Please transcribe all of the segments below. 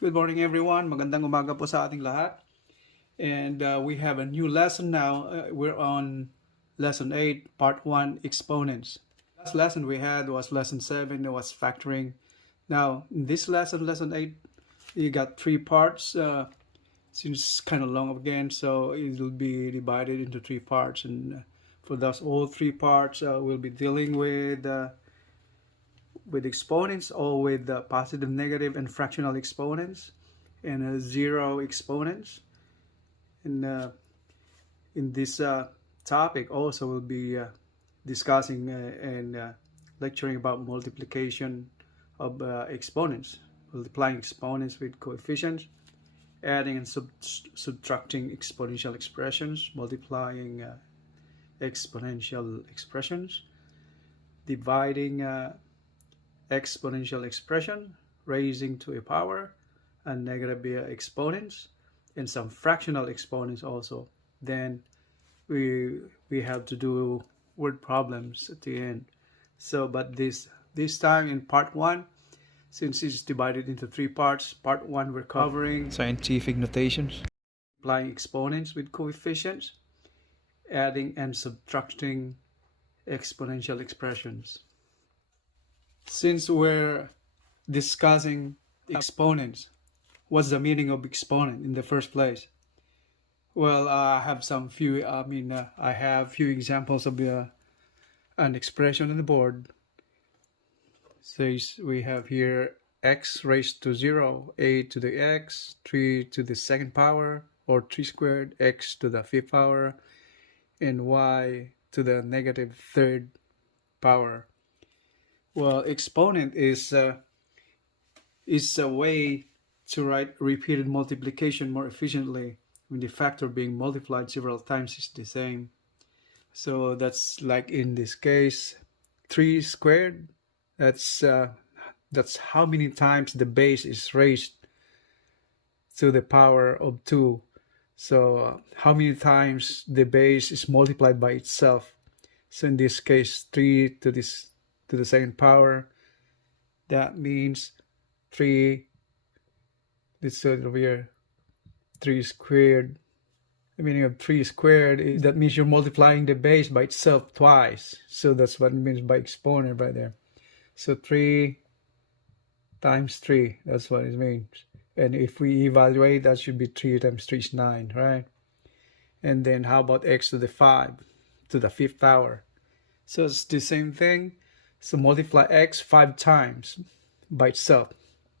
Good morning everyone. Magandang umaga po sa ating lahat. And we have a new lesson now. We're on lesson 8, part 1, exponents. Last lesson we had was lesson 7, it was factoring. Now, in this lesson, lesson 8, you got 3 parts. Since it's kind of long again, so it'll be divided into 3 parts. And for those all 3 parts, we'll be dealing with exponents, or with positive, negative, and fractional exponents, and zero exponents. And in this topic also we'll be discussing and lecturing about multiplication of exponents, multiplying exponents with coefficients, adding and subtracting exponential expressions, multiplying exponential expressions, dividing exponential expression, raising to a power, and negative exponents, and some fractional exponents also. Then we have to do word problems at the end. So, but this time in part 1, since it's divided into 3 parts, part 1 we're covering scientific notations, applying exponents with coefficients, adding and subtracting exponential expressions. Since we're discussing exponents, what's the meaning of exponent in the first place? Well, I have I have few examples of an expression on the board. Says we have here x raised to 0, a to the x, 3 to the second power, or 3 squared, x to the 5th power, and y to the negative 3rd power. Well, exponent is a way to write repeated multiplication more efficiently when the factor being multiplied several times is the same. So that's like in this case, 3 squared. That's how many times the base is raised to the power of 2. So how many times the base is multiplied by itself. So in this case, 3 to the second power. That means 3. This over here, 3 squared. The meaning of 3 squared is that means you're multiplying the base by itself twice. So that's what it means by exponent right there. So 3 times 3, that's what it means. And if we evaluate, that should be 3 times 3 is 9, right? And then how about x to the 5 to the 5th power? So it's the same thing. So multiply x 5 times by itself.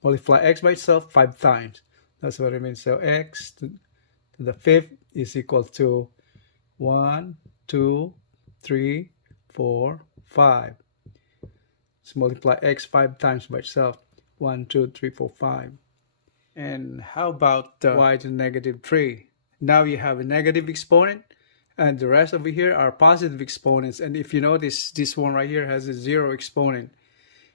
Multiply x by itself 5 times. That's what it means. So x to the 5th is equal to 1, 2, 3, 4, 5. So multiply x 5 times by itself. 1, 2, 3, 4, 5. And how about y to negative 3? Now you have a negative exponent, and the rest over here are positive exponents. And if you notice, this one right here has a 0 exponent.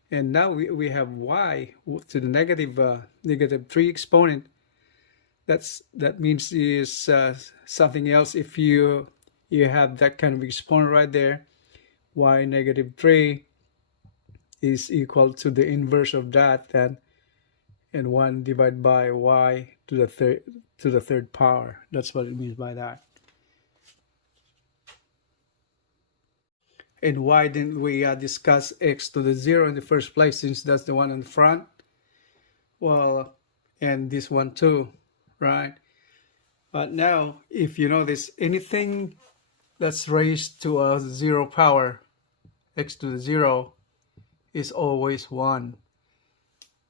And now we have y to the negative 3 exponent. That means is something else. If you have that kind of exponent right there, y negative 3 is equal to the inverse of that, and 1 divided by y to the 3rd power. That's what it means by that. And why didn't we discuss x to the 0 in the first place, since that's the one in the front? Well, and this one too, right? But now, if you notice, anything that's raised to a 0 power, x to the 0, is always 1.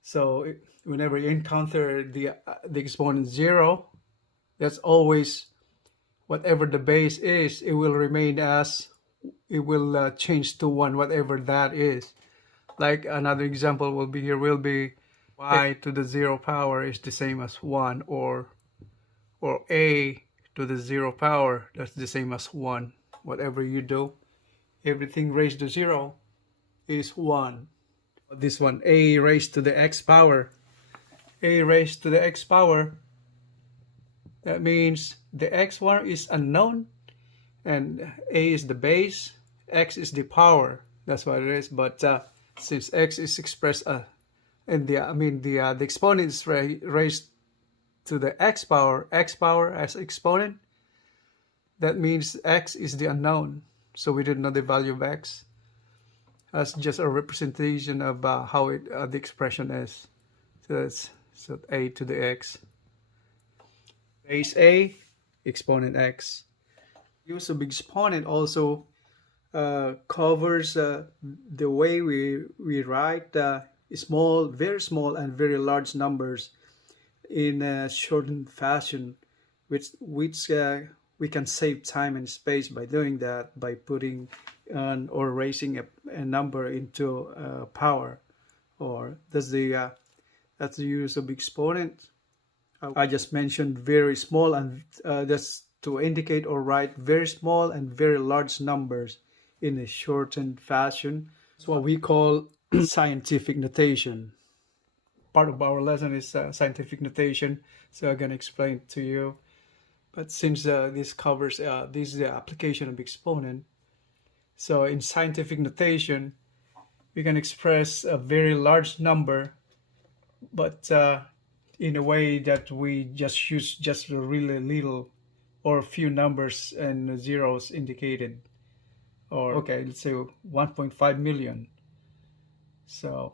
So whenever you encounter the exponent 0, that's always, whatever the base is, it will remain as, it will change to 1, whatever that is. Like another example will be here, will be y to the 0 power is the same as 1, or a to the 0 power, that's the same as 1. Whatever you do, everything raised to 0 is 1. This one, a raised to the x power. A raised to the x power, that means the x1 is unknown, and a is the base, x is the power. That's what it is. But since x is expressed and the exponent is raised to the x power as exponent. That means x is the unknown, so we didn't know the value of x. That's just a representation of how the expression is. So that's a to the x, base a, exponent x. Use of exponent also covers the way we write small, very small, and very large numbers in a shortened fashion, which we can save time and space by doing that, by putting on or raising a number into power. Or that's the use of exponent. I just mentioned very small, and that's to indicate or write very small and very large numbers in a shortened fashion. It's what we call scientific notation. Part of our lesson is scientific notation, so I'm going to explain it to you. But since this covers, this is the application of exponent. So in scientific notation, we can express a very large number, but in a way that we just use just really little or few numbers and zeros indicated. Or okay, let's say 1.5 million. So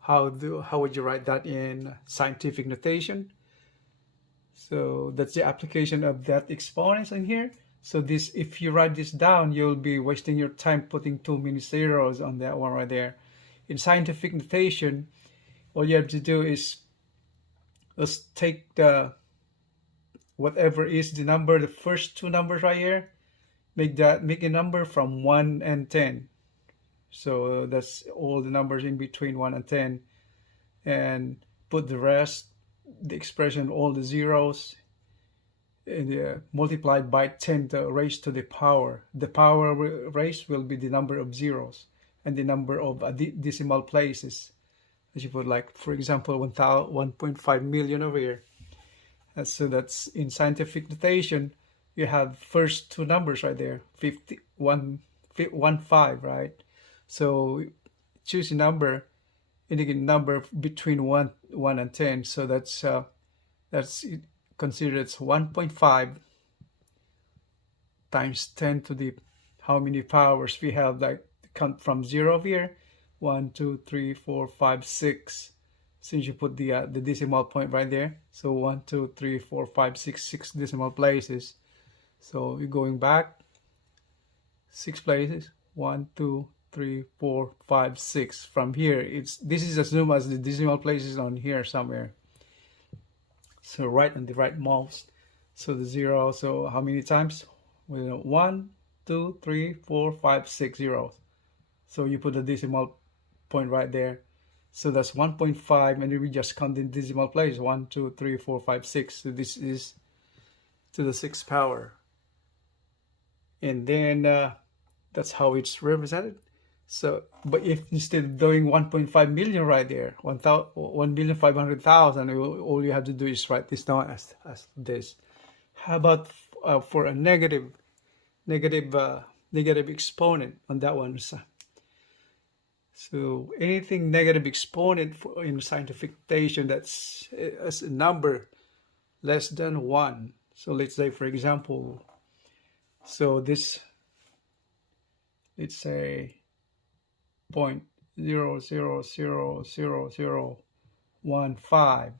how would you write that in scientific notation? So that's the application of that exponents in here. So this, if you write this down, you'll be wasting your time putting too many zeros on that one right there. In scientific notation, all you have to do is just take the whatever is the number, the first two numbers right here, make a number from 1 and 10. So that's all the numbers in between 1 and 10, and put the rest, the expression, all the zeros, and multiplied by 10 to raise to the power. The power raised will be the number of zeros and the number of decimal places. As you put, like, for example, 1.5 million over here. So that's in scientific notation. You have first two numbers right there, 1, 5, right? So choose a number, indicate a number between 1 and 10. So that's considered as 1.5 times 10 to the, how many powers we have, like count from 0 here, 1, 2, 3, 4, 5, 6. Since you put the decimal point right there, so 1, 2, 3, 4, 5, 6 decimal places. So you're going back 6 places, 1, 2, 3, 4, 5, 6. From here, this is assumed as the decimal places on here somewhere. So right on the right mouse. So the 0. So how many times? Well, 1, 2, 3, 4, 5, 6 zeros. So you put the decimal point right there. So that's 1.5, and we just count the decimal place, 1, 2, 3, 4, 5, 6. So this is to the 6th power. And then that's how it's represented. So, but if instead of doing 1.5 million right there, 1,500,000, all you have to do is write this down as this. How about for a negative exponent on that one? So anything negative exponent in scientific notation, that's as a number less than 1. So let's say, for example, so this, let's say 0.000015.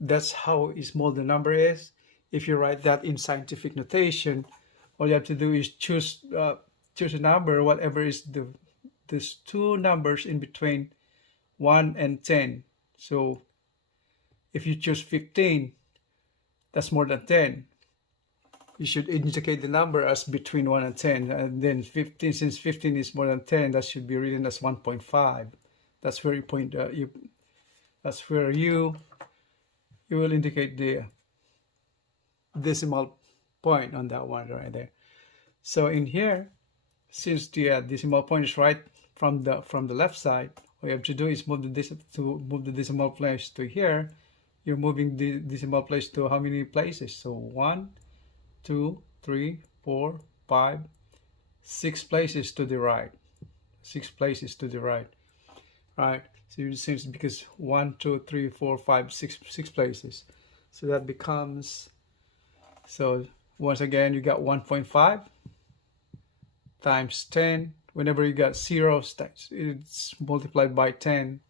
That's how small the number is. If you write that in scientific notation, all you have to do is choose a number, whatever is these two numbers in between 1 and 10. So if you choose 15, that's more than 10. You should indicate the number as between 1 and 10. And then 15, since 15 is more than 10, that should be written as 1.5. That's where you will indicate the decimal point on that one right there. So in here, since the decimal point is right from the left side, all you have to do is move the decimal place to here. You're moving the decimal place to how many places? So 1, 2, 3, 4, 5, 6 places to the right. 6 places to the right. right? So you since because 1, 2, 3, 4, 5, 6 places. So that becomes, so once again you got 1.5 times 10. Whenever you got zeros, it's multiplied by 10.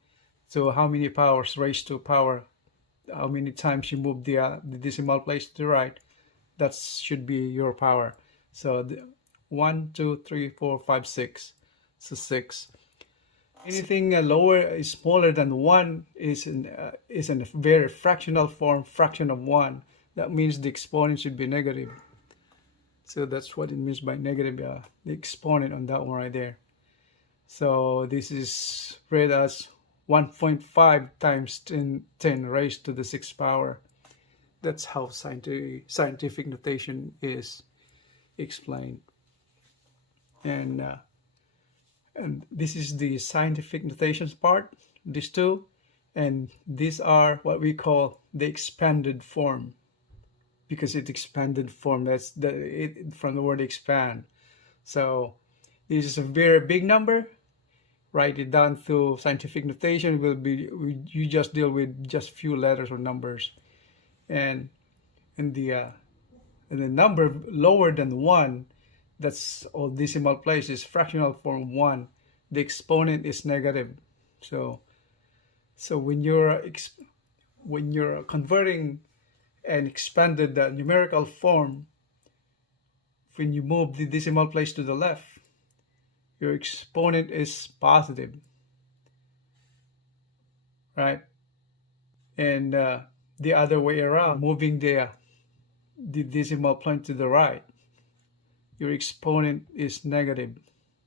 So how many powers raised to power, how many times you move the decimal place to the right, that should be your power. So 1, 2, 3, 4, 5, 6. So 6. Anything lower is smaller than 1 is in a very fractional form, fraction of 1. That means the exponent should be negative. So that's what it means by negative, the exponent on that one right there. So this is read as 1.5 times 10 raised to the 6th power. That's how scientific notation is explained. And this is the scientific notations part, these two. And these are what we call the expanded form, because it's expanded form. That's from the word expand. So this is a very big number. Write it down through scientific notation. You just deal with just few letters or numbers, and the number lower than 1, that's all decimal places, fractional form 1. The exponent is negative. So when you're converting an expanded numerical form, when you move the decimal place to the left, your exponent is positive, right? And the other way around, moving the decimal point to the right, your exponent is negative.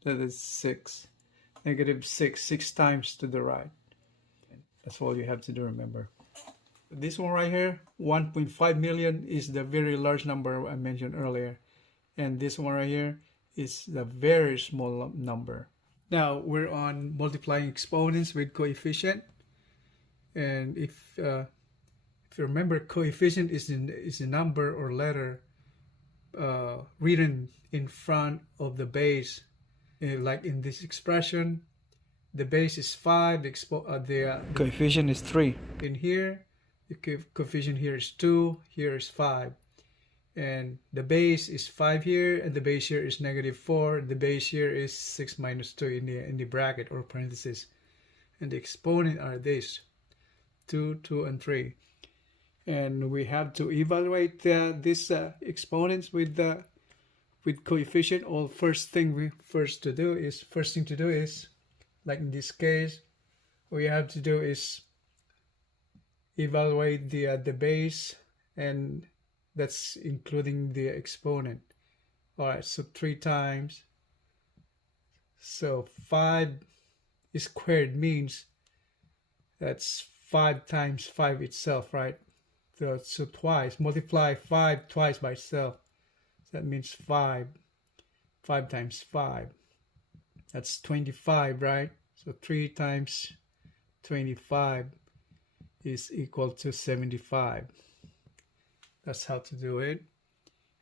That is 6. Negative 6 times to the right. That's all you have to do, remember. This one right here, 1.5 million, is the very large number I mentioned earlier. And this one right here is the very small number. Now we're on multiplying exponents with coefficient. And if you remember, coefficient is a number or letter written in front of the base. Like in this expression, the base is 5, the coefficient is 3. In here, the coefficient here is 2, here is 5. And the base is 5 here, and the base here is -4. The base here is 6 minus 2 in the bracket or parenthesis. And the exponent are this, 2, 2, and 3. And we have to evaluate these exponents with coefficient. First thing to do is, like in this case, what you have to do is evaluate the base, and that's including the exponent. All right, so 3 times. So 5 squared means that's 5 times 5 itself, right? So twice, multiply 5 twice by itself. That means 5 times 5. That's 25, right? So 3 times 25 is equal to 75. That's how to do it.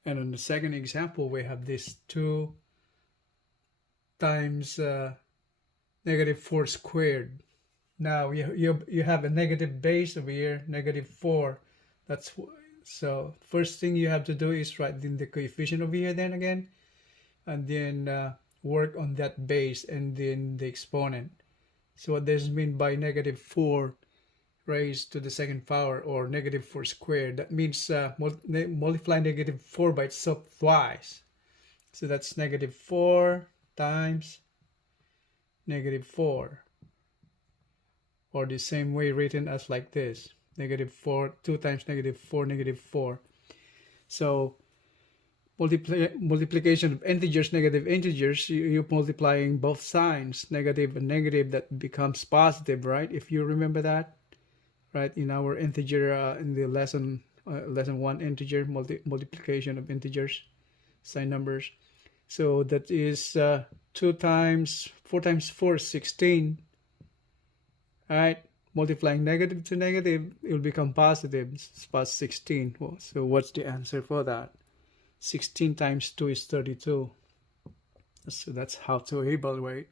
And on the second example, we have this 2 times -4 squared. Now you have a negative base over here, -4. So first thing you have to do is write in the coefficient over here then again, and then work on that base and then the exponent. So what does it mean by -4 raised to the 2nd power, or -4 squared? That means multiply -4 by itself twice. So that's -4 times -4, or the same way written as like this. -4, 2 times -4, -4. So multiplication of integers, negative integers, you're multiplying both signs, negative and negative, that becomes positive, right? If you remember that, right? In our integer, in the lesson 1, integer multiplication of integers, sign numbers. So that is 4 times 4 is 16, right? Multiplying negative to negative, it will become positive. It's plus 16. So what's the answer for that? 16 times 2 is 32. So that's how to evaluate.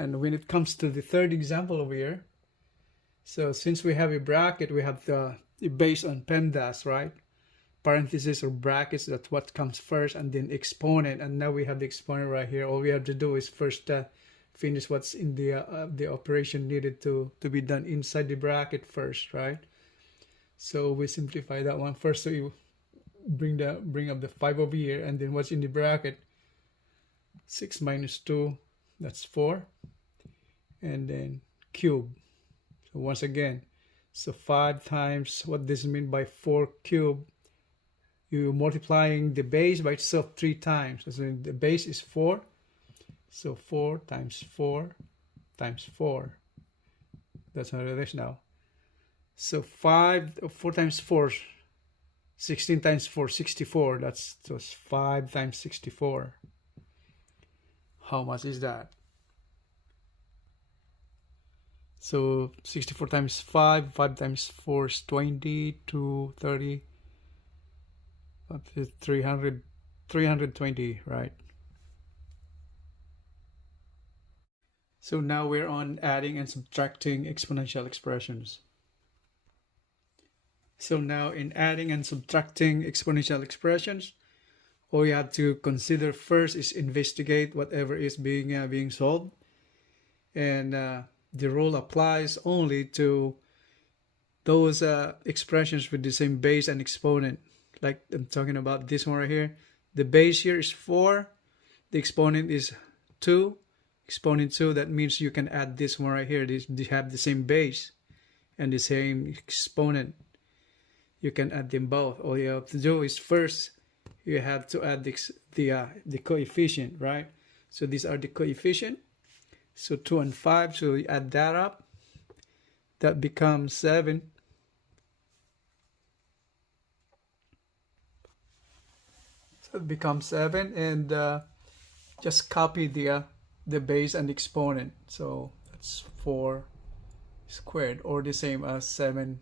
And when it comes to the third example over here, so since we have a bracket, we have the base on PEMDAS, right? Parentheses or brackets, that's what comes first, and then exponent. And now we have the exponent right here. All we have to do is first finish what's in the operation needed to be done inside the bracket first, right? So we simplify that one first. So you bring up the 5 over here, and then what's in the bracket? 6 minus 2, that's 4, and then cube. So once again, so 5 times, what does it mean by 4 cube? You're multiplying the base by itself 3 times. So the base is 4. So 4 times 4 times 4. That's how it is now. So 4 times 4, 16 times 4, 64. That's just 5 times 64. How much is that? So 64 times 5, 5 times 4 is 20, 2, 30, 320, right? So now we're on adding and subtracting exponential expressions. So now in adding and subtracting exponential expressions, all you have to consider first is investigate whatever is being solved. And the rule applies only to those expressions with the same base and exponent. Like I'm talking about this one right here. The base here is 4. The exponent is 2. Exponent 2, that means you can add this one right here. They have the same base and the same exponent. You can add them both. All you have to do is first you have to add the coefficient, right? So these are the coefficient. So 2 and 5, so you add that up. That becomes 7. So it becomes 7, and just copy the base and exponent. So that's 4 squared, or the same as 7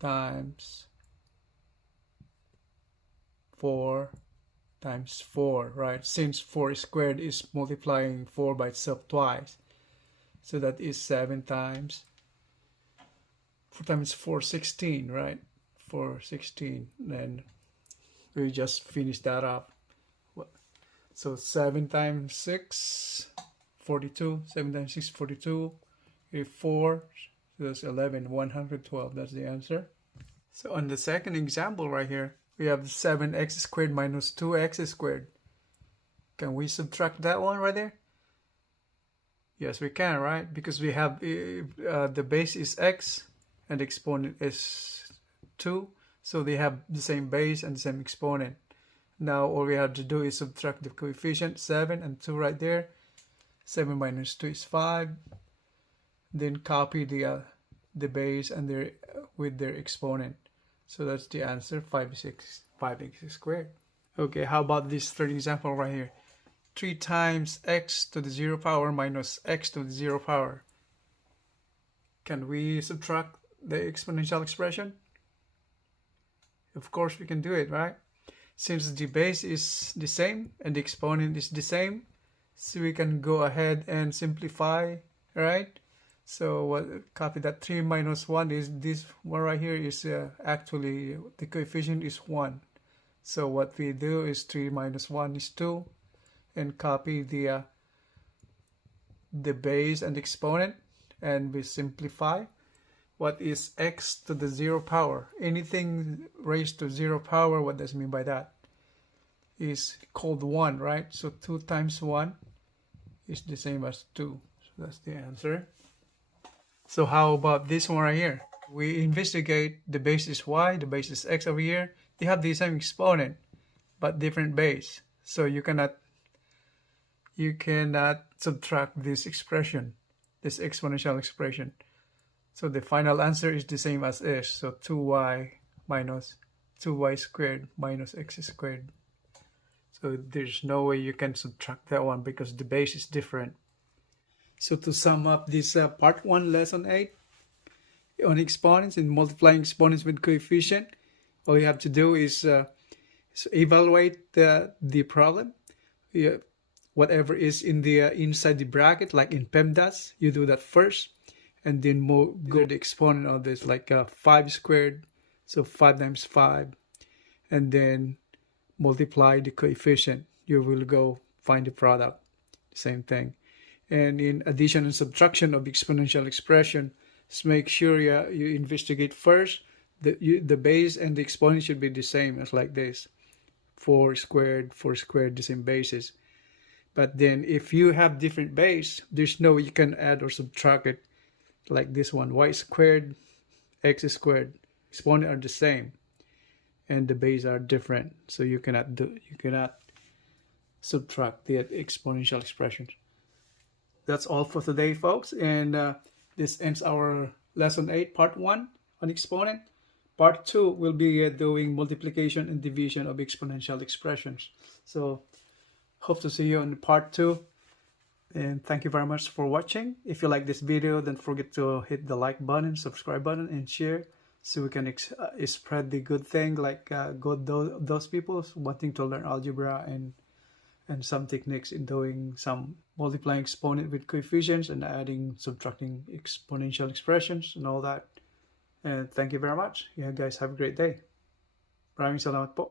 times 4 times 4, right? Since 4 squared is multiplying 4 by itself twice. So that is 7 times 4, 16, right? 4, 16. Then we just finish that up. So 7 times 6, 42. 7 times 6, 42. 4, so that's 11, 112. That's the answer. So on the second example right here, we have 7x squared minus 2x squared. Can we subtract that one right there? Yes, we can, right? Because we have the base is x and the exponent is 2. So they have the same base and the same exponent. Now all we have to do is subtract the coefficient, 7 and 2 right there. 7 minus 2 is 5. Then copy the base and with their exponent. So that's the answer, 5x squared. Okay, how about this third example right here? 3 times x to the 0 power minus x to the 0 power. Can we subtract the exponential expression? Of course we can do it, right? Since the base is the same and the exponent is the same, so we can go ahead and simplify, right? So copy that 3 minus 1 is this one right here is actually the coefficient is 1. So what we do is 3 minus 1 is 2, and copy the base and exponent, and we simplify. What is x to the 0 power? Anything raised to 0 power, what does it mean by that? Is called 1, right? So 2 times 1 is the same as 2. So that's the answer. So how about this one right here? We investigate the base is y, the base is x over here. They have the same exponent, but different base. So you cannot subtract this expression, this exponential expression. So the final answer is the same as is. So 2y minus 2y squared minus x squared. So there's no way you can subtract that one because the base is different. So to sum up this part 1 lesson 8 on exponents and multiplying exponents with coefficient, all you have to do is evaluate the problem. whatever is in the inside the bracket, like in PEMDAS, you do that first, and then go to the exponent of this, like 5 squared, so 5 times 5, and then multiply the coefficient. You will go find the product, same thing. And in addition and subtraction of exponential expression, just make sure you investigate first. The base and the exponent should be the same as like this. 4 squared, the same bases. But then if you have different base, there's no way you can add or subtract it. Like this one, y squared, x squared, exponent are the same, and the base are different. So you cannot subtract the exponential expressions. That's all for today, folks, and this ends our lesson 8, part 1 on exponent. Part 2 will be doing multiplication and division of exponential expressions. So hope to see you on part 2, and thank you very much for watching. If you like this video, don't forget to hit the like button, subscribe button, and share, so we can spread the good thing, like those people wanting to learn algebra and some techniques in doing some multiplying exponent with coefficients and adding, subtracting exponential expressions and all that. And thank you very much. You guys have a great day. Maraming salamat po.